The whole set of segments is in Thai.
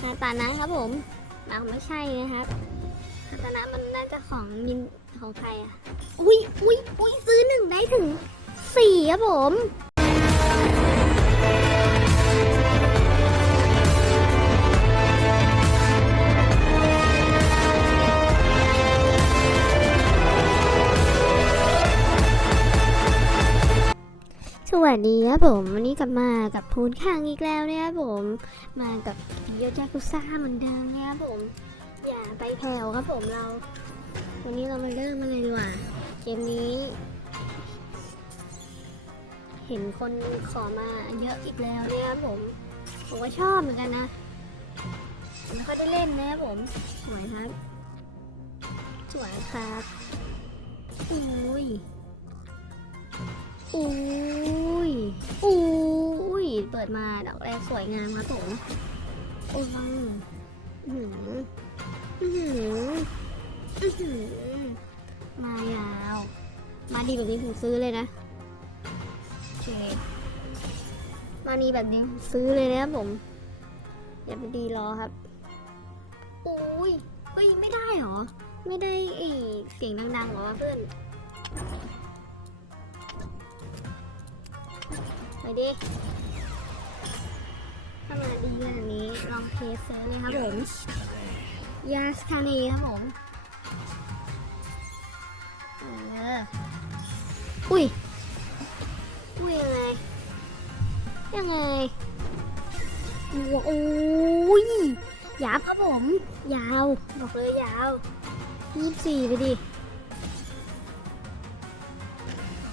คาตานะครับผมเราไม่ใช่นะครับฮาตานะมันน่าจะของมินของใครอะ อุ้ยอุ้ยอุ้ยซื้อหนึ่งได้ถึงสี่ครับผม สวัสดีครับผมวันนี้กลับมากับพูนข้างอีกแล้วนะครับผม มากับโยากุซ่าเหมือนเดิมนะครับผม อย่าไปแผ่วครับผมเรา วันนี้เรามาเริ่มอะไรดีกว่าเกมนี้ เห็นคนขอมาเยอะอีกแล้วนะครับผม ผมก็ชอบเหมือนกันนะผมไม่ค่อยได้เล่นนะครับผมสวยครับสวยครับอุ้ย อุ้ยอุ้ย เปิดมาดอกแรกสวยงามครับผมโอ้ยหืออื้อหืออื้อหือมายาว มาดีแบบนี้ผมซื้อเลยนะโอเคมาดีแบบนี้ผมซื้อเลยนะครับผม อย่าไปดีรอครับอุ้ยเฮ้ย ไม่ได้เหรอ ไม่ได้ไอเสียงดังๆเหรอเพื่อน ดิถ้ามาดีขนาดนี้ลองเทสเซอร์เลยครับผมยาสคานีครับผมเอออุ้ย อุ้ยยังไง ยังไงว้าวโอ้ยยาวครับผม ยาว บอกเลยยาวยี่สี่ไปดิ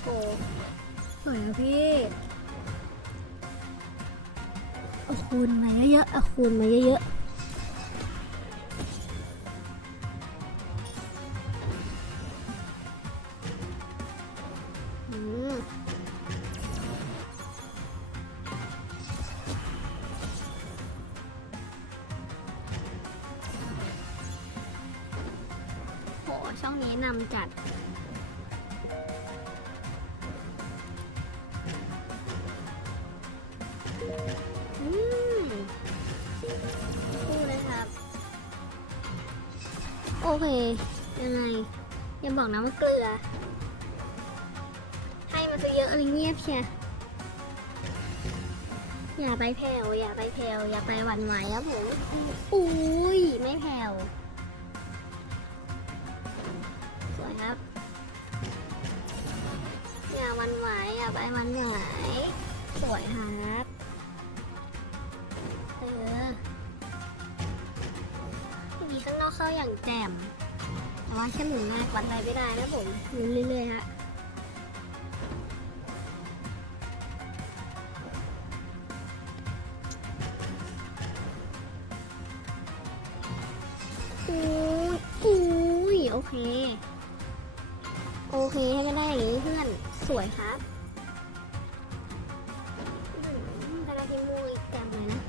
โอ้สวยอะพี่ เอาคูณมาเยอะๆเอาคูณมาเยอะๆอืมโหช่องนี้นำจัด โอเค ยังไงอย่าบอกนะว่าเกลือ ให้มาซะเยอะอะไรเงียบเชียอย่าไปแผ่วอย่าไปแผ่วอย่าไปหวั่นไหวครับผมอุ้ยไม่แผ่วสวยครับ อย่าหวั่นไหวอย่าไปหวันไหวสวยครับ อย่างแจ่มแต่ว่าแค่หมุนมากวัดอะไรไม่ได้นะผมหมุนเรื่อยๆฮะอุ้ยโอเค โอเคให้ก็ได้อย่างนี้เพื่อนสวยครับอืมได้ที่มูอีกแจ่มเลยนะ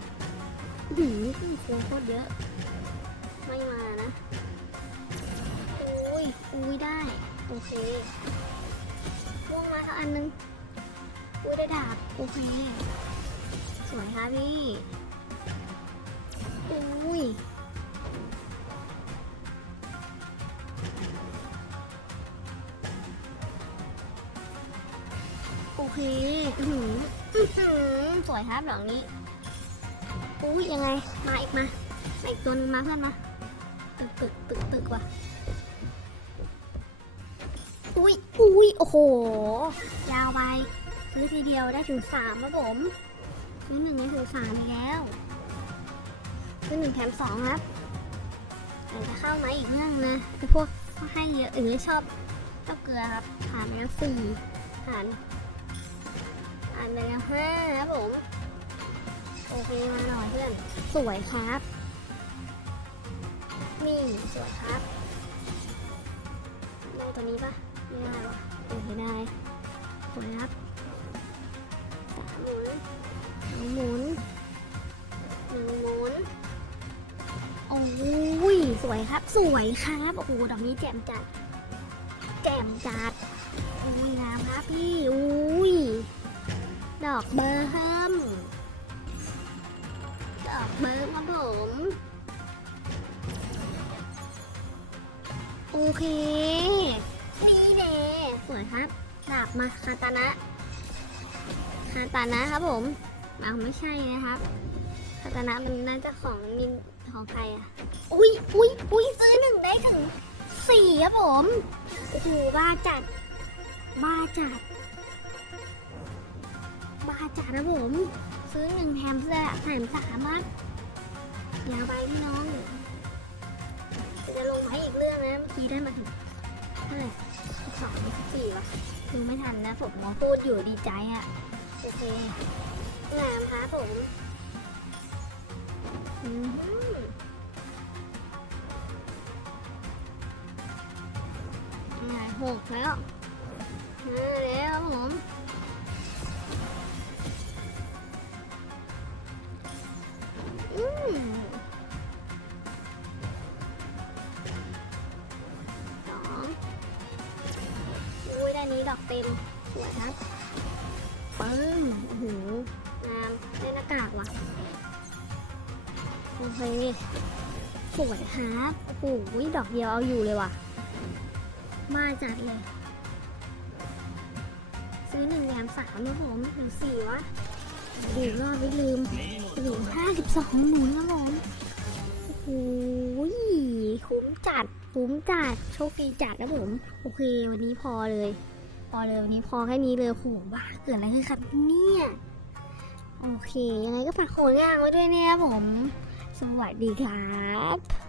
หืมโคตรเยอะ ไม่มานะ อุ้ยได้ โอเคม่วงมาสักอันนึงอุ้ยได้ดาบ โอเค สวยครับพี่อุ้ยโอเคอือหืออื้อหือสวยครับดอกนี้ อุ้ยยังไง มาอีกมามาอีกตัวนึงมาเพื่อนมา ตึกตึกตึกตึกว่ะ อุ้ยอุ้ยโอ้โห ยาวไปซื้อทีเดียวได้ถึงสามครับผมซื้อหนึ่งได้ถึงสามอีกแล้วซื้อหนึ่งแถมสองครับอาจจะเข้ามาอีกเรื่องนะแต่พวกให้เยอะอื่นชอบชอบเกลือครับผ่านไปแล้วสี่ผ่านผ่านไปแล้วห้าครับผมโอเคมาหน่อยเพื่อน สวยครับ นี่สวยครับได้ตัวนี้ปะ ไม่ได้วะโอเคได้สวยครับสามหมุนสองหมุนหนึ่งหมุนโอ้ยสวยครับ สวยครับโอ้โหดอกนี้แจ่มจัด แจ่มจัดโอ้ยงามครับพี่อุ้ยดอกเบอร์เฮิมดอกเบิร์กครับผโอเคนี่แน่ สวยครับ ดาบมาคาตานะคาตานะครับผมอ้าไม่ใช่นะครับคาตานะมันน่าจะของนินของใครอะอุ้ยอุ้ยอุ้ยซื้อหนึ่งได้ถึงสี่ครับผม โอ้โหบ้าจัด บ้าจัด บ้าจัดนะผม ซื้อหนึ่งแถมเสื้อแถมสามครับยาวไปพี่น้อง จะลงมาอีกเรื่องนะเมื่อกี้ได้มาถึงเท่าไหร่ สิบสองสิบสี่วะคือไม่ทันนะผมมองพูดอยู่ดีใจอะโอเคงามครับผมอือหืออ่าหกแล้วห้าแล้วผม ด้านนี้ดอกเต็มสวยครับปึ้มโอ้โหงามได้หน้ากากว่ะโอเคสวยครับโอ้โหดอกเดียวเอาอยู่เลยว่ะ มาจัดเลย ซื้อหนึ่งแถมสามนะผมหรือสี่วะดูรอบไม่ลืมหรือห้าสิบสองหมุนนะผมโอ้โหคุ้มจัด คุ้มจัด โชคดีจัดนะผม โอเค วันนี้พอเลย พอเลยวันนี้พอแค่นี้เลยโอ้โหบ้าเกิดอะไรขึ้นครับเนี่ยโอเคยังไงก็ฝากโหนงางไว้ด้วยเนี่ยครับผม สวัสดีครับ